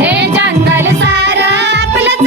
हे जंगल सार आपलंच